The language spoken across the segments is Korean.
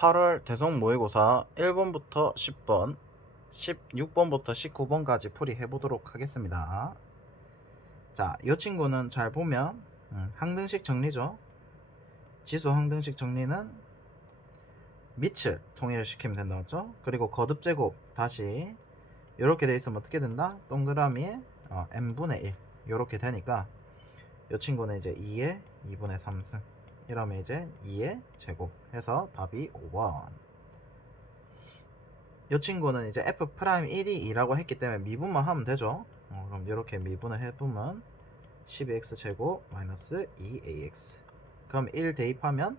8월 대성 모의고사 1번부터 10번, 16번부터 19번까지 풀이해 보도록 하겠습니다. 자, 이 친구는 잘 보면 항등식 정리죠. 지수 항등식 정리는 밑을 통일시키면 된다 맞죠? 그리고 거듭 제곱 다시 이렇게 돼 있으면 어떻게 된다? 동그라미에 n분의 1 이렇게 되니까 이 친구는 이제 2의 2분의 3승 이러면 이제 2의 제곱 해서 답이 5번. 이 친구는 이제 f'1이 2라고 했기 때문에 미분만 하면 되죠. 그럼 이렇게 미분을 해보면 12x 제곱 마이너스 2ax, 그럼 1 대입하면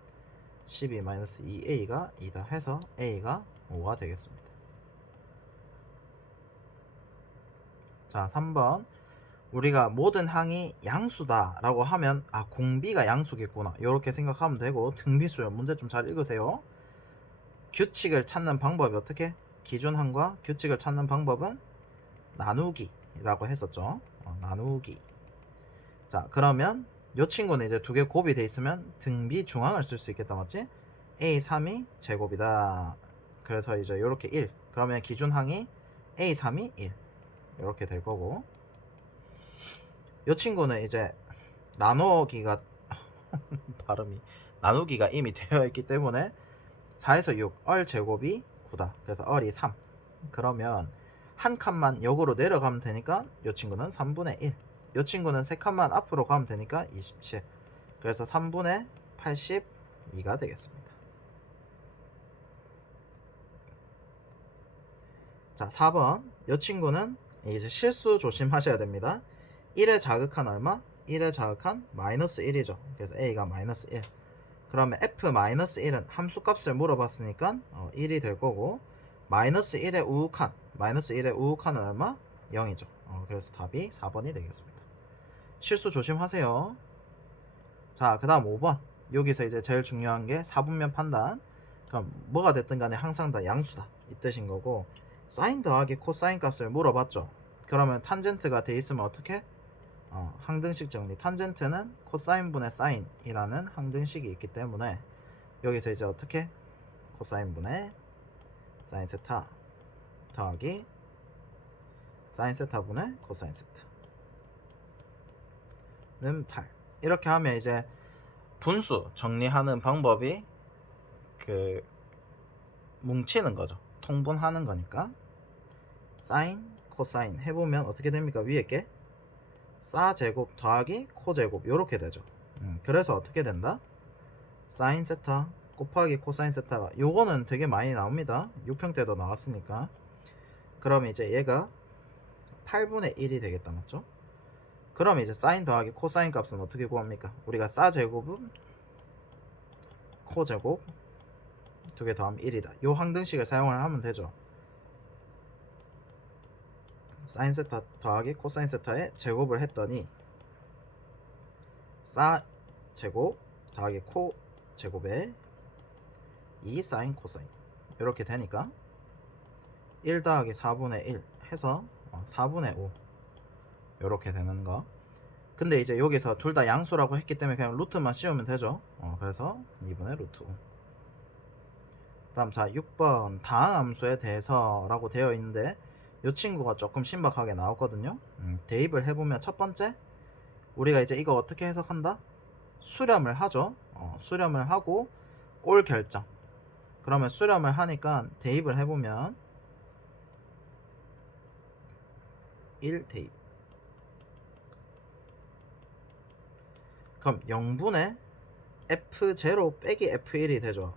12 마이너스 2a가 2다 해서 a가 5가 되겠습니다. 자, 3번 우리가 모든 항이 양수다 라고 하면 공비가 양수겠구나 이렇게 생각하면 되고, 등비수요. 문제 좀 잘 읽으세요. 규칙을 찾는 방법이 어떻게? 기준항과 규칙을 찾는 방법은 나누기 라고 했었죠. 나누기. 자, 그러면 이 친구는 이제 두 개 곱이 돼 있으면 등비 중항을 쓸 수 있겠다 맞지? a3이 제곱이다. 그래서 이제 이렇게 1, 그러면 기준항이 a3이 1 이렇게 될 거고, 이 친구는 이제 나누기가 발음이 나누기가 이미 되어 있기 때문에 4에서 6 얼 제곱이 9다. 그래서 얼이 3. 그러면 한 칸만 역으로 내려가면 되니까 이 친구는 3분의 1. 이 친구는 세 칸만 앞으로 가면 되니까 27. 그래서 3분의 82가 되겠습니다. 자, 4번. 이 친구는 이제 실수 조심하셔야 됩니다. 1의 자극한 얼마? 1의 자극한 마이너스 1이죠. 그래서 a가 마이너스 1. 그러면 f-1은 함수값을 물어봤으니까 1이 될 거고, 마이너스 1의 우극한, 마이너스 1의 우극한은 얼마? 0이죠. 그래서 답이 4번이 되겠습니다. 실수 조심하세요. 자, 그 다음 5번. 여기서 이제 제일 중요한 게 사분면 판단. 그럼 뭐가 됐든 간에 항상 다 양수다 이 뜻인 거고, 사인 더하기 코사인 값을 물어봤죠. 그러면 탄젠트가 돼 있으면 어떻게? 항등식 정리. 탄젠트는 코사인분의 사인이라는 항등식이 있기 때문에 여기서 이제 어떻게? 코사인분의 사인 세타 더하기 사인 세타분의 코사인 세타는 8. 이렇게 하면 이제 분수 정리하는 방법이 뭉치는 거죠. 통분하는 거니까 사인 코사인 해보면 어떻게 됩니까? 위에 게 사 제곱 더하기 코 제곱 이렇게 되죠. 그래서 어떻게 된다? 사인 세타 곱하기 코사인 세타가, 요거는 되게 많이 나옵니다. 6평 때도 나왔으니까. 그러면 이제 얘가 8분의 1이 되겠다 맞죠? 그럼 이제 사인 더하기 코사인 값은 어떻게 구합니까? 우리가 사 제곱은 코 제곱 두 개 더하면 1이다. 요 항등식을 사용을 하면 되죠. 사인 세타 더하기 코사인 세타의 제곱을 했더니 사 제곱 더하기 코 제곱에 2 사인 코사인 이렇게 되니까 1 더하기 4분의 1 해서 4분의 5 이렇게 되는 거. 근데 이제 여기서 둘 다 양수라고 했기 때문에 그냥 루트만 씌우면 되죠. 그래서 2분의 루트 5. 다음 자 6번 다항함수에 대해서 라고 되어 있는데 이 친구가 조금 신박하게 나왔거든요. 대입을 해보면 첫 번째, 우리가 이제 이거 어떻게 해석한다? 수렴을 하죠. 수렴을 하고 꼴 결정. 그러면 수렴을 하니까 대입을 해보면 1 대입. 그럼 0분의 f0 빼기 f1이 되죠.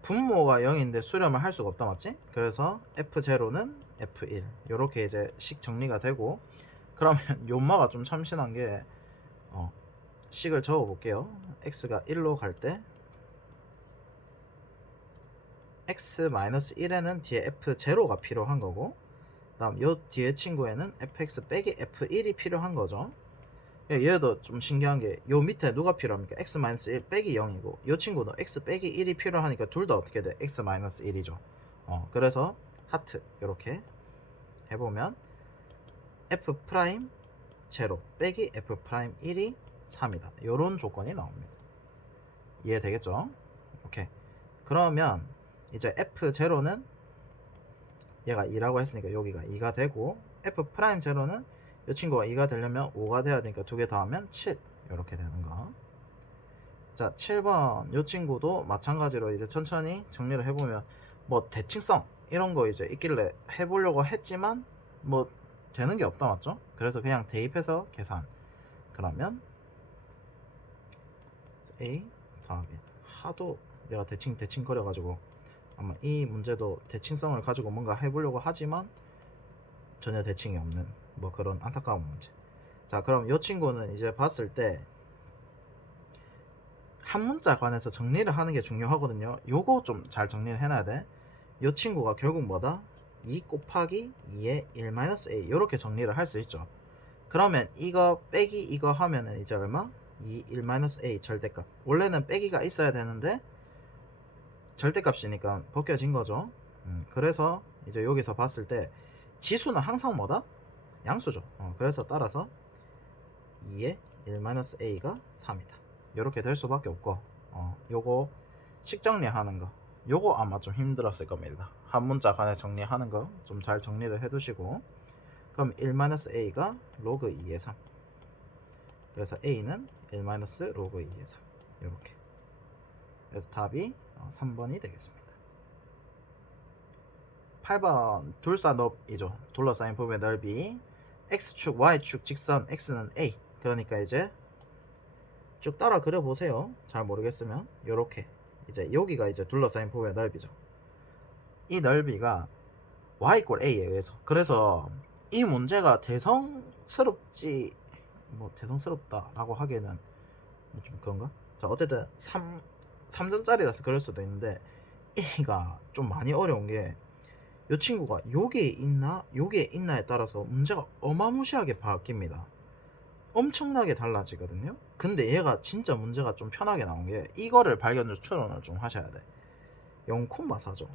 분모가 0인데 수렴을 할 수가 없다 맞지? 그래서 f0는 f1 요렇게 이제 식 정리가 되고, 그러면 요마가 좀 참신한 게 식을 적어 볼게요. x가 1로 갈 때 x-1에는 뒤에 f0가 필요한 거고, 다음 요 뒤에 친구에는 fx 빼기 f1이 필요한 거죠. 얘도 좀 신기한 게 요 밑에 누가 필요합니까? x-1 빼기 0이고 요 친구도 x 빼기 1이 필요하니까 둘 다 어떻게 돼? x-1이죠. 그래서 하트 이렇게 해보면 f'0 빼기 f'1이 3이다. 요런 조건이 나옵니다. 이해되겠죠? 오케이. 그러면 이제 f0는 얘가 2라고 했으니까 여기가 2가 되고 f'0는 이 친구가 2가 되려면 5가 돼야 되니까 두 개 더하면 7 이렇게 되는 거. 자 7번 이 친구도 마찬가지로 이제 천천히 정리를 해보면 뭐 대칭성 이런 거 이제 있길래 해보려고 했지만 뭐 되는 게 없다 맞죠? 그래서 그냥 대입해서 계산. 그러면 A 더하기 하도 내가 대칭 거려가지고 아마 이 문제도 대칭성을 가지고 뭔가 해보려고 하지만 전혀 대칭이 없는 뭐 그런 안타까운 문제. 자 그럼 이 친구는 이제 봤을 때 한 문자 관해서 정리를 하는 게 중요하거든요. 요거 좀 잘 정리를 해놔야 돼. 이 친구가 결국 뭐다? 2 곱하기 2의 1-a 이렇게 정리를 할 수 있죠. 그러면 이거 빼기 이거 하면은 이제 얼마? 2 1-a 절대값. 원래는 빼기가 있어야 되는데 절대값이니까 벗겨진 거죠. 그래서 이제 여기서 봤을 때 지수는 항상 뭐다? 양수죠. 그래서 따라서 2의 1-a가 3이다. 이렇게 될 수밖에 없고 요거 식 정리하는 거 요거 아마 좀 힘들었을 겁니다. 한 문자 간에 정리하는 거 좀 잘 정리를 해 두시고 그럼 1-a가 로그 2의 3 그래서 a는 1-로그 2의 3 이렇게 그래서 답이 3번이 되겠습니다. 8번 둘사너비죠. 둘러싸인 부분의 넓이 x축 y축 직선 x는 a 그러니까 이제 쭉 따라 그려보세요. 잘 모르겠으면 요렇게 이제 여기가 이제 둘러싸인 부분의 넓이죠. 이 넓이가 y = a에 의해서 그래서 이 문제가 대성스럽지 뭐 대성스럽다라고 하기에는 좀 그런가? 자 어쨌든 3점짜리라서 그럴 수도 있는데 A가 좀 많이 어려운 게 이 친구가 요게 있나 요게 있나에 따라서 문제가 어마무시하게 바뀝니다. 엄청나게 달라지거든요. 근데 얘가 진짜 문제가 좀 편하게 나온 게 이거를 발견 추론을 좀 하셔야 돼. 0,4죠.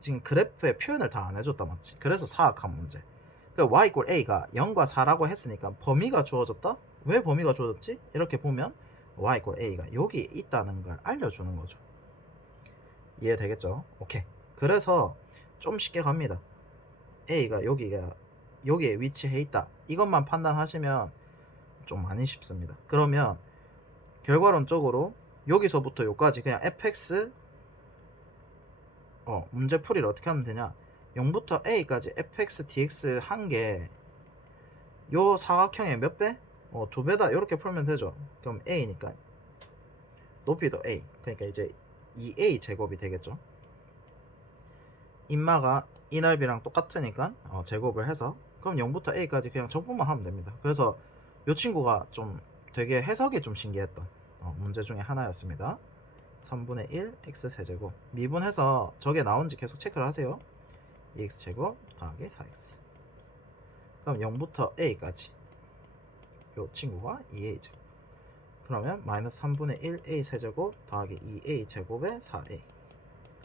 지금 그래프에 표현을 다 안 해줬다 맞지? 그래서 사악한 문제. 그러니까 y = a가 0과 4라고 했으니까 범위가 주어졌다? 왜 범위가 주어졌지? 이렇게 보면 y = a가 여기 있다는 걸 알려주는 거죠. 이해되겠죠? 오케이. 그래서 좀 쉽게 갑니다. a가 여기에 위치해 있다. 이것만 판단하시면 좀 많이 쉽습니다. 그러면 결과론적으로 여기서부터 여기까지 그냥 fx 문제 풀이를 어떻게 하면 되냐 0부터 a까지 fx dx 한 게 요 사각형의 몇 배? 2배다 이렇게 풀면 되죠. 그럼 a니까 높이도 a 그러니까 이제 2a 제곱이 되겠죠. 인마가 이 넓이랑 똑같으니까 제곱을 해서 그럼 0부터 a까지 그냥 적분만 하면 됩니다. 그래서 이 친구가 좀 되게 해석이 좀 신기했던 문제 중에 하나였습니다. 3분의 1 x세제곱 미분해서 저게 나온지 계속 체크를 하세요. 2x제곱 더하기 4x 그럼 0부터 a까지 이 친구가 2a제곱 그러면 마이너스 3분의 1 a세제곱 더하기 2a제곱에 4a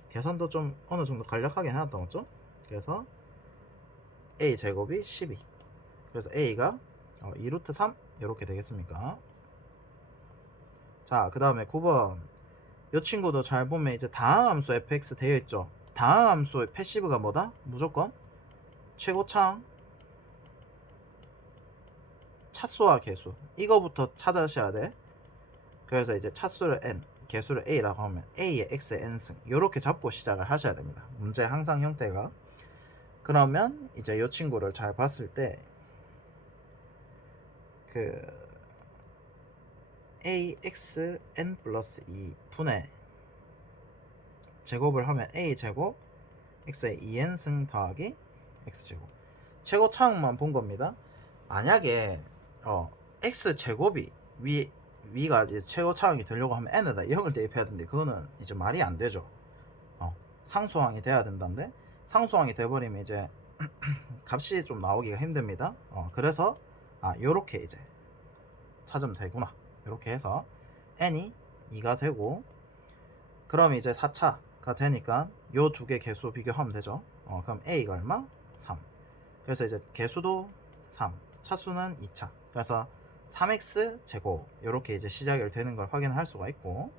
계산도 좀 어느정도 간략하게 해놨다 맞죠? 그래서 a제곱이 12 그래서 a가 2루트 3 이렇게 되겠습니까? 자 그 다음에 9번 이 친구도 잘 보면 이제 다항함수 fx 되어 있죠. 다항함수의 패시브가 뭐다? 무조건 최고창 차수와 개수 이거부터 찾으셔야 돼. 그래서 이제 차수를 n 개수를 a라고 하면 a의 x의 n승 이렇게 잡고 시작을 하셔야 됩니다. 문제 항상 형태가 그러면 이제 이 친구를 잘 봤을 때 그 axn 플러스 2분의 제곱을 하면 a제곱 x의 2n승 더하기 x제곱 최고차항만 본 겁니다. 만약에 x제곱이 위가 이제 최고차항이 되려고 하면 n에다 2형을 대입해야 되는데 그거는 이제 말이 안 되죠. 상수항이 돼야 된다는데 상수항이 돼버리면 이제 값이 좀 나오기가 힘듭니다. 그래서 요렇게 이제 찾으면 되구나. 이렇게 해서 n이 2가 되고 그럼 이제 4차가 되니까 요 두 개 개수 비교하면 되죠. 그럼 a가 얼마? 3 그래서 이제 개수도 3 차수는 2차 그래서 3x 제곱 이렇게 이제 시작이 되는 걸 확인할 수가 있고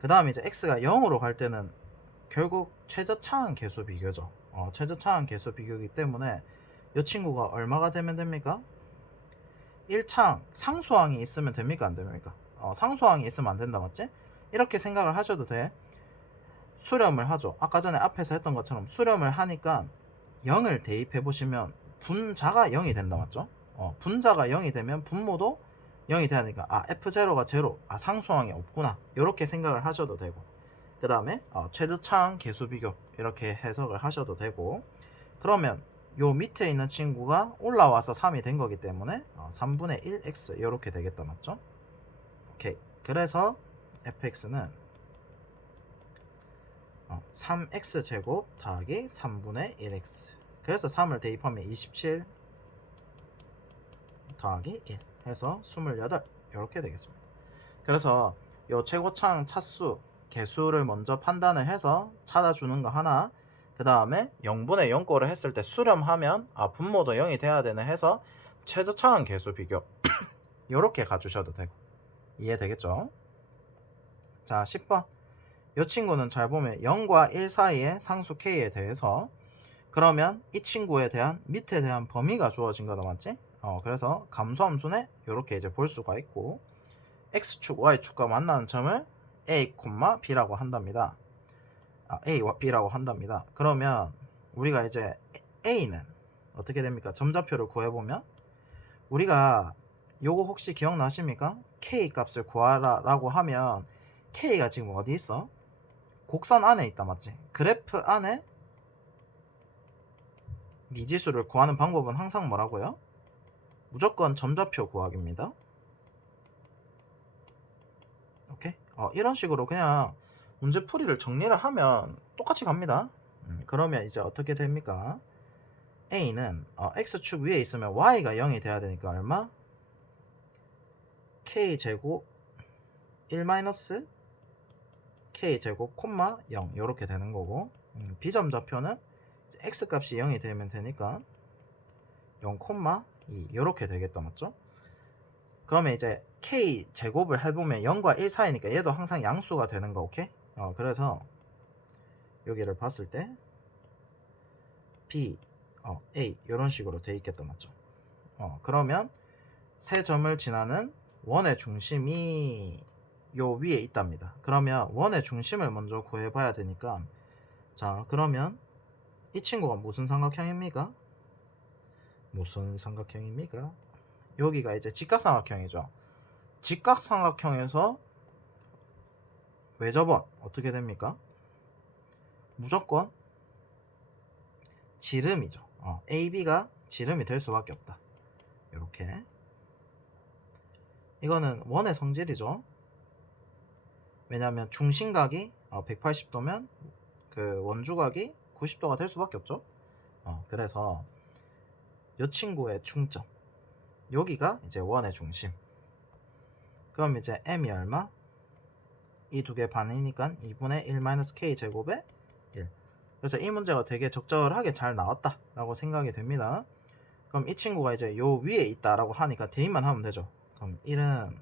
그 다음에 이제 x가 0으로 갈 때는 결국 최저차항 계수 비교죠. 최저차항 계수 비교이기 때문에 이 친구가 얼마가 되면 됩니까? 1차항 상수항이 있으면 됩니까 안 됩니까? 상수항이 있으면 안 된다 맞지? 이렇게 생각을 하셔도 돼. 수렴을 하죠. 아까 전에 앞에서 했던 것처럼 수렴을 하니까 0을 대입해 보시면 분자가 0이 된다 맞죠? 분자가 0이 되면 분모도 0이 돼야 되니까 F0가 0, 상수항이 없구나 이렇게 생각을 하셔도 되고, 그 다음에 최저차항 계수 비교 이렇게 해석을 하셔도 되고, 그러면 요 밑에 있는 친구가 올라와서 3이 된 거기 때문에 3분의 1x 이렇게 되겠다 맞죠? 오케이. 그래서 fx는 3x 제곱 더하기 3분의 1x, 그래서 3을 대입하면 27 더하기 1 해서 28 이렇게 되겠습니다. 그래서 요 최고차항 차수 개수를 먼저 판단을 해서 찾아주는 거 하나, 그 다음에 0분의 0꼴을 했을 때 수렴하면 분모도 0이 돼야 되네 해서 최저차항 개수 비교 이렇게 가주셔도 되고, 이해되겠죠? 자 10번 이 친구는 잘 보면 0과 1 사이의 상수 k에 대해서, 그러면 이 친구에 대한 밑에 대한 범위가 주어진 거다 맞지? 그래서 감소함수네 이렇게 이제 볼 수가 있고, x축 y축과 만나는 점을 a, b라고 한답니다. a와 b라고 한답니다. 그러면 우리가 이제 a는 어떻게 됩니까? 점좌표를 구해보면 우리가 요거 혹시 기억나십니까? k 값을 구하라 라고 하면 k가 지금 어디 있어? 곡선 안에 있다 맞지? 그래프 안에 미지수를 구하는 방법은 항상 뭐라고요? 무조건 점좌표 구하기입니다. 오케이? 이런 식으로 그냥 문제풀이를 정리를 하면 똑같이 갑니다. 그러면 이제 어떻게 됩니까? a는 x축 위에 있으면 y가 0이 돼야 되니까 얼마? k제곱 1 마이너스 k제곱 콤마 0 이렇게 되는 거고, 비점좌표는 x값이 0이 되면 되니까 0 콤마 2 이렇게 되겠다 맞죠? 그러면 이제 k제곱을 해보면 0과 1 사이니까 얘도 항상 양수가 되는 거. 오케이? 그래서 여기를 봤을 때 b, a 이런 식으로 돼 있겠다 맞죠? 그러면 세 점을 지나는 원의 중심이 요 위에 있답니다. 그러면 원의 중심을 먼저 구해봐야 되니까, 자 그러면 이 친구가 무슨 삼각형입니까? 무슨 삼각형입니까? 여기가 이제 직각삼각형이죠. 직각삼각형에서 외접원 어떻게 됩니까? 무조건 지름이죠. AB가 지름이 될 수밖에 없다. 이렇게 이거는 원의 성질이죠. 왜냐하면 중심각이 180도면 그 원주각이 90도가 될 수밖에 없죠. 그래서 이 친구의 중점 여기가 이제 원의 중심. 그럼 이제 m이 얼마? 이 두 개 반이니까 2분의 1 k 제곱에 1. 그래서 이 문제가 되게 적절하게 잘 나왔다 라고 생각이 됩니다. 그럼 이 친구가 이제 요 위에 있다 라고 하니까 대입만 하면 되죠. 그럼 1은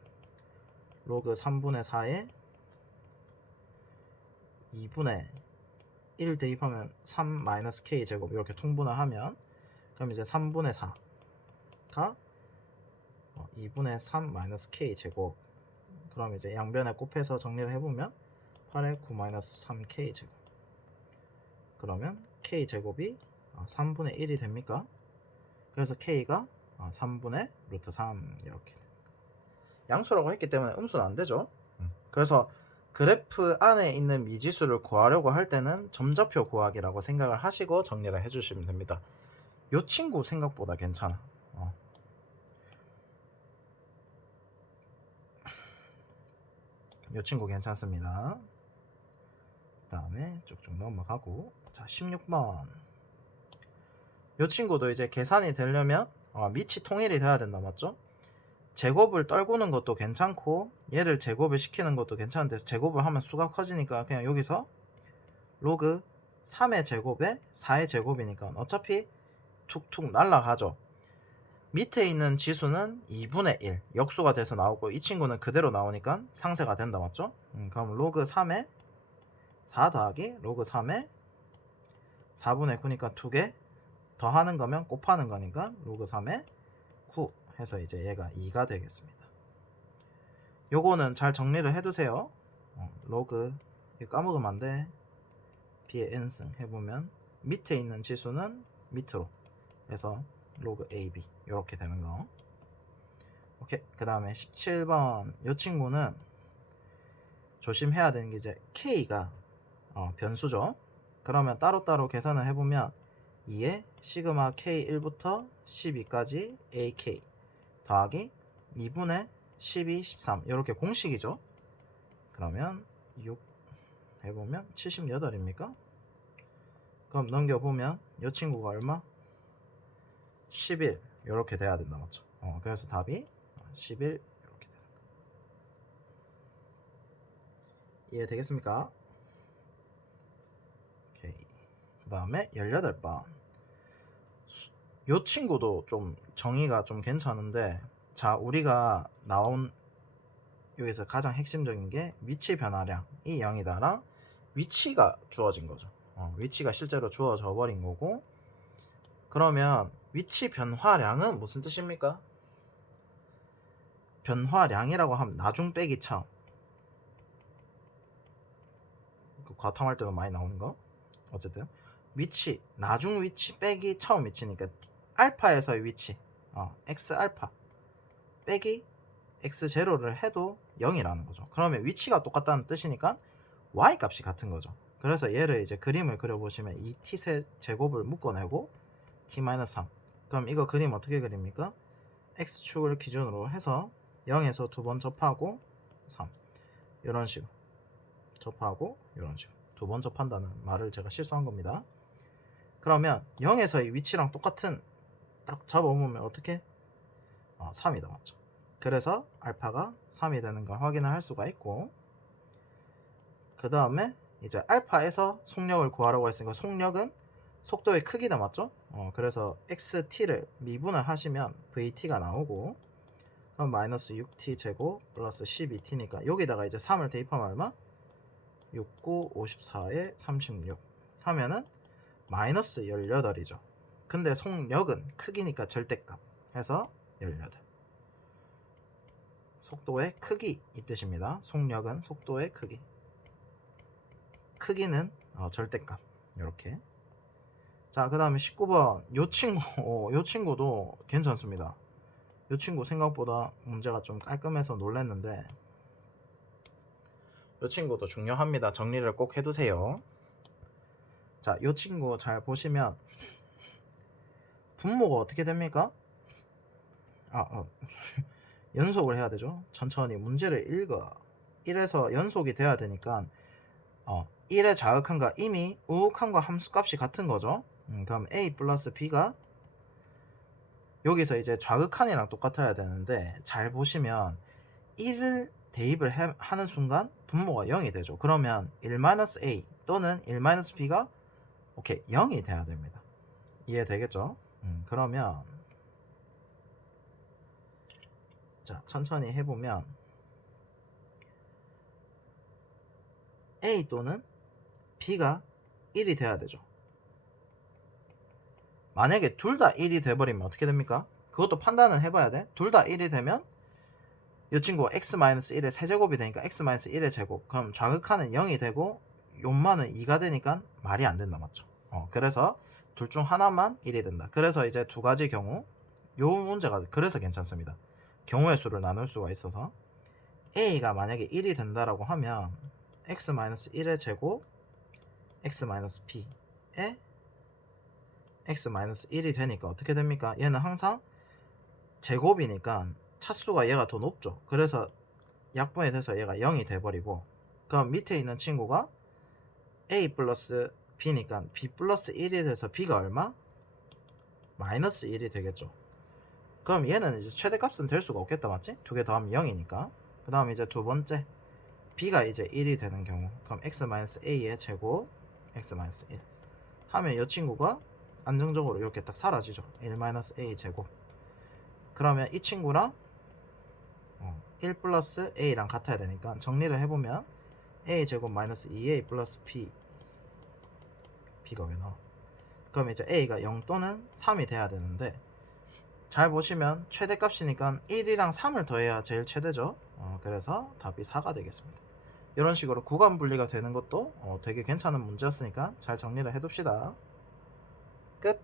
로그 3분의 4에 2분의 1 대입하면 3 k 제곱 이렇게 통분을 하면, 그럼 이제 3분의 4가 2분의 3 k 제곱, 그럼 이제 양변에 곱해서 정리를 해보면 8의 9 3 k 제곱, 그러면 k 제곱이 3분의 1이 됩니까? 그래서 k가 3분의 루트 3 이렇게. 양수라고 했기 때문에 음수는 안 되죠. 그래서 그래프 안에 있는 미지수를 구하려고 할 때는 점좌표 구하기라고 생각을 하시고 정리를 해주시면 됩니다. 요 친구 생각보다 괜찮아. 요 친구 괜찮습니다. 그 다음에 쭉쭉 넘어가고, 자 16번 요 친구도 이제 계산이 되려면 밑이 통일이 돼야 된다 맞죠? 제곱을 떨구는 것도 괜찮고 얘를 제곱을 시키는 것도 괜찮은데, 제곱을 하면 수가 커지니까 그냥 여기서 로그 3의 제곱에 4의 제곱이니까 어차피 툭툭 날라가죠. 밑에 있는 지수는 2분의 1 역수가 돼서 나오고 이 친구는 그대로 나오니까 상쇄가 된다 맞죠? 그럼 로그 3의 4 더하기 로그 3에 4분의 9니까 2개 더하는 거면 곱하는 거니까 로그 3에 9 해서 이제 얘가 2가 되겠습니다. 요거는 잘 정리를 해두세요. 로그 이거 까먹으면 안 돼. b의 n승 해보면 밑에 있는 지수는 밑으로 해서 로그 ab 이렇게 되는 거. 오케이. 그 다음에 17번 이 친구는 조심해야 되는 게 이제 k가 변수죠. 그러면 따로따로 계산을 해보면 2에 시그마 k1부터 12까지 ak 더하기 2분의 12, 13 이렇게 공식이죠. 그러면 6 해보면 78입니까? 그럼 넘겨보면 이 친구가 얼마? 11 이렇게 돼야 된다 맞죠? 그래서 답이 11 이렇게 된다. 이해되겠습니까? 오케이. 그 다음에 18번 이 친구도 좀 정의가 좀 괜찮은데, 자 우리가 나온 여기서 가장 핵심적인 게 위치 변화량이 0이다랑 위치가 주어진 거죠. 위치가 실제로 주어져 버린 거고, 그러면 위치 변화량은 무슨 뜻입니까? 변화량이라고 하면 나중 빼기 차음. 과탐할 때도 많이 나오는 거. 어쨌든 위치 나중 위치 빼기 처음 위치니까 알파에서의 위치 x 알파 빼기 x 제로를 해도 0이라는 거죠. 그러면 위치가 똑같다는 뜻이니까 y 값이 같은 거죠. 그래서 얘를 이제 그림을 그려보시면 이 t 제곱을 묶어내고 t-3. 그럼 이거 그림 어떻게 그립니까? x축을 기준으로 해서 0에서 두 번 접하고 3 이런 식으로 접하고 이런 식으로 두 번 접한다는 말을 제가 실수한 겁니다. 그러면 0에서의 위치랑 똑같은 딱 잡아보면 어떻게? 3이다 맞죠? 그래서 알파가 3이 되는 걸 확인을 할 수가 있고, 그 다음에 이제 알파에서 속력을 구하라고 했으니까 속력은 속도의 크기다 맞죠? 그래서 xt를 미분을 하시면 vt가 나오고, 그럼 마이너스 6t 제곱 플러스 12t니까 여기다가 이제 3을 대입하면 얼마? 6, 9, 54에 36 하면은 마이너스 18이죠. 근데 속력은 크기니까 절대값 해서 18. 속도의 크기 이 뜻입니다. 속력은 속도의 크기, 크기는 절대값. 이렇게. 자, 그 다음에 19번 요 친구도 괜찮습니다. 요 친구 생각보다 문제가 좀 깔끔해서 놀랐는데, 요 친구도 중요합니다. 정리를 꼭 해두세요. 자, 요 친구 잘 보시면 분모가 어떻게 됩니까? 연속을 해야 되죠. 천천히 문제를 읽어. 1에서 연속이 돼야 되니까 1의 자극함과 이미 우극함과 함수값이 같은 거죠. 그럼 a 플러스 b가 여기서 이제 좌극한이랑 똑같아야 되는데, 잘 보시면 1을 대입을 하는 순간 분모가 0이 되죠. 그러면 1-a 또는 1-b가 오케이 0이 돼야 됩니다. 이해되겠죠? 그러면 자 천천히 해보면 a 또는 b가 1이 돼야 되죠. 만약에 둘 다 1이 돼버리면 어떻게 됩니까? 그것도 판단은 해봐야 돼. 둘 다 1이 되면 이 친구가 x-1의 세제곱이 되니까 x-1의 제곱, 그럼 좌극하는 0이 되고 요만은 2가 되니까 말이 안 된다 맞죠? 그래서 둘 중 하나만 1이 된다. 그래서 이제 두 가지 경우 요 문제가 그래서 괜찮습니다. 경우의 수를 나눌 수가 있어서 a가 만약에 1이 된다라고 하면 x-1의 제곱 x-b에 x-1이 되니까 어떻게 됩니까? 얘는 항상 제곱이니까 차수가 얘가 더 높죠. 그래서 약분이 돼서 얘가 0이 돼버리고, 그럼 밑에 있는 친구가 a 플러스 b니까 b 플러스 1이 돼서 b가 얼마? 마이너스 1이 되겠죠. 그럼 얘는 이제 최대값은 될 수가 없겠다 맞지? 두 개 더하면 0이니까. 그 다음 이제 두 번째 b가 이제 1이 되는 경우, 그럼 x-a의 제곱 x-1 하면 이 친구가 안정적으로 이렇게 딱 사라지죠. 1-a 제곱. 그러면 이 친구랑 1 플러스 a랑 같아야 되니까 정리를 해보면 a제곱 마이너스 2a 플러스 b. b가 왜 나와? 그럼 이제 a가 0 또는 3이 돼야 되는데, 잘 보시면 최대값이니까 1이랑 3을 더해야 제일 최대죠. 그래서 답이 4가 되겠습니다. 이런 식으로 구간 분리가 되는 것도 되게 괜찮은 문제였으니까 잘 정리를 해둡시다. 끝.